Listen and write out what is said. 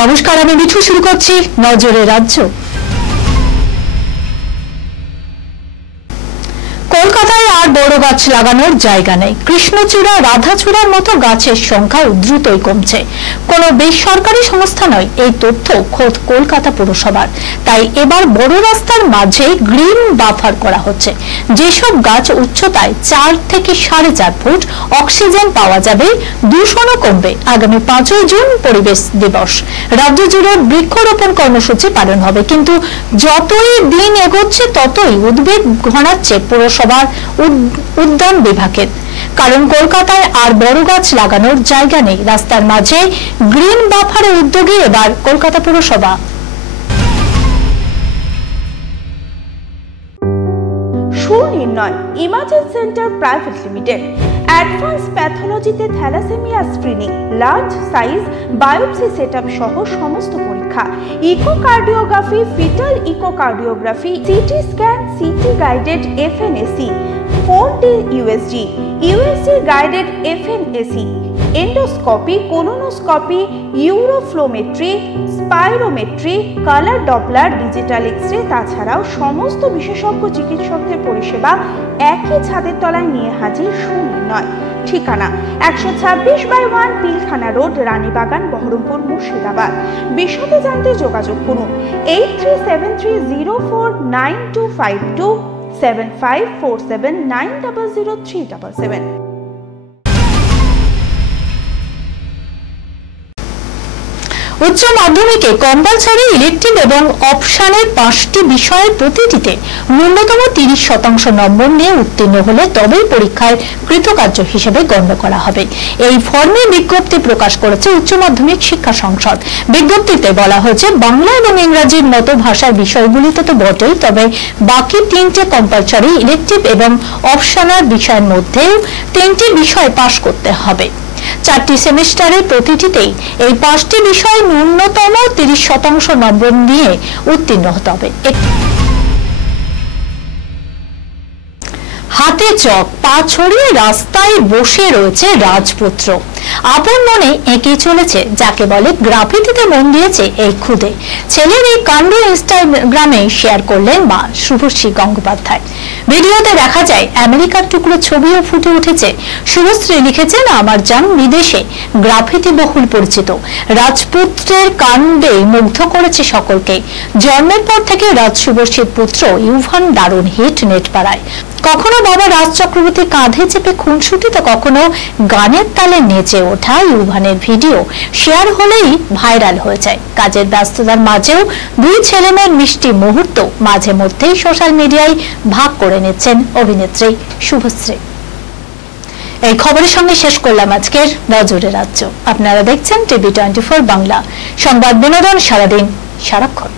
নমস্কার, আমি মিঠু। শুরু করছি নজরে রাজ্য। কলকাতায় আর বড় গাছ লাগানোর জায়গা নেই। কৃষ্ণচূড়া, রাধাচূড়ার মতো গাছের সংখ্যা দ্রুতই কমছে। কোনো বেসরকারি সংস্থা নয়, এই তথ্য খোদ কলকাতা পুরসভার। তাই এবার বড় রাস্তার মাঝে গ্রিন বাফার করা হচ্ছে। যেসব গাছ উচ্চতায় 4 থেকে 4.5 ফুট, অক্সিজেন পাওয়া যাবে, দূষণও কমবে। আগামী 5ই জুন পরিবেশ দিবস। রাজ্য জুড়ে বৃক্ষরোপণ কর্মসূচি পালন হবে। কিন্তু যতই দিন এগোচ্ছে ততই উদ্বেগ ঘনাচ্ছে পুরসভার উদ্যান বিভাগের। কারণ কলকাতায় আর বড় গাছ লাগানোর জায়গা নেই। রাস্তার মাঝে গ্রিন বাফারের উদ্যোগে এবার কলকাতা পুরসভা। Sunirnoy imaging centre private limited advance প্যাথোলজিতে thalassaemia screening, large size biopsy setup সহ সমস্ত পরীক্ষা, echocardiography, foetal echocardiography, CT scan, CT guided FNAC, 4D USG, USG guided FNAC, endoscopy, colonoscopy, uroflowmetry, spirometry, colour Doppler, digital X ray, তাছাড়াও সমস্ত বিশেষজ্ঞ চিকিৎসকদের পরিষেবা একই ছাদের তলায় নিয়ে হাজির সুনির্ণয়। ঠিকানা 126/1 পিলখানা রোড, রানীবাগান, বহরমপুর, মুর্শিদাবাদ। বিশদে জানতে যোগাযোগ করুন 8373049252 7547900377। উচ্চ মাধ্যমিকে কম্পালসারি ইলেকটিভ এবং অপশনের 5টি বিষয়ের প্রতিটিতে ন্যূনতম 30% নম্বর নিয়ে উত্তীর্ণ হলে তবেই পরীক্ষায় কৃতকার্য হিসেবে গণ্য করা হবে। এই ফর্মে বিজ্ঞপ্তি প্রকাশ করেছে উচ্চ মাধ্যমিক শিক্ষা সংসদ। বিজ্ঞপ্তিতে বলা হয়েছে, বাংলা এবং ইংরাজির মতো ভাষার বিষয়গুলিতে তো বটেই, তবে বাকি 3টে কম্পালসারি ইলেকটিভ এবং অপশনাল বিষয়ের মধ্যেও 3টি বিষয় পাশ করতে হবে। 4টি সেমিস্টারের প্রতিটিতেই এই 5টি বিষয় ন্যূনতম 30% নম্বর নিয়ে উত্তীর্ণ হতে হবে। হাতে চক, পা ছড়িয়ে রাস্তায় বসে রয়েছে রাজপুত্র। আপন মনে এঁকে চলেছে যাকে বলে গ্রাফিতিতে মন দিয়েছে এই খুদে। ছেলের এই কাণ্ড ইনস্টাগ্রামে শেয়ার করলেন মা শুভশ্রী গঙ্গোপাধ্যায়। ভিডিওতে দেখা যায় আমেরিকার টুকরো ছবিও ফুটে উঠেছে। শুভশ্রী লিখেছেন, আমার জান বিদেশে গ্রাফিতি বহুল পরিচিত। রাজপুত্রের কাণ্ডে মুগ্ধ করেছে সকলকে। জন্মের পর থেকে রাজ শুভশ্রীর পুত্র ইউভান দারুণ হিট নেট পাড়ায়। কখনো বাবা রাজ চক্রবর্তী কাঁধে চেপে খুনসুটি, তো কখনো গানের তালে নেচে ওঠা ইউভানের ভিডিও শেয়ার হলেই ভাইরাল হয়ে যায়। কাজের ব্যস্ততার মাঝেও দুই ছেলেমেয়ের মিষ্টি মুহূর্ত মাঝে মধ্যেই সোশ্যাল মিডিয়ায় ভাগ করে নিচ্ছেন অভিনেত্রী শুভশ্রী। এই খবরের সঙ্গে শেষ করলাম আজকের নজরে রাজ্য। আপনারা দেখছেন টিভি 24 বাংলা, সংবাদ বিনোদন সারাদিন সারাক্ষণ।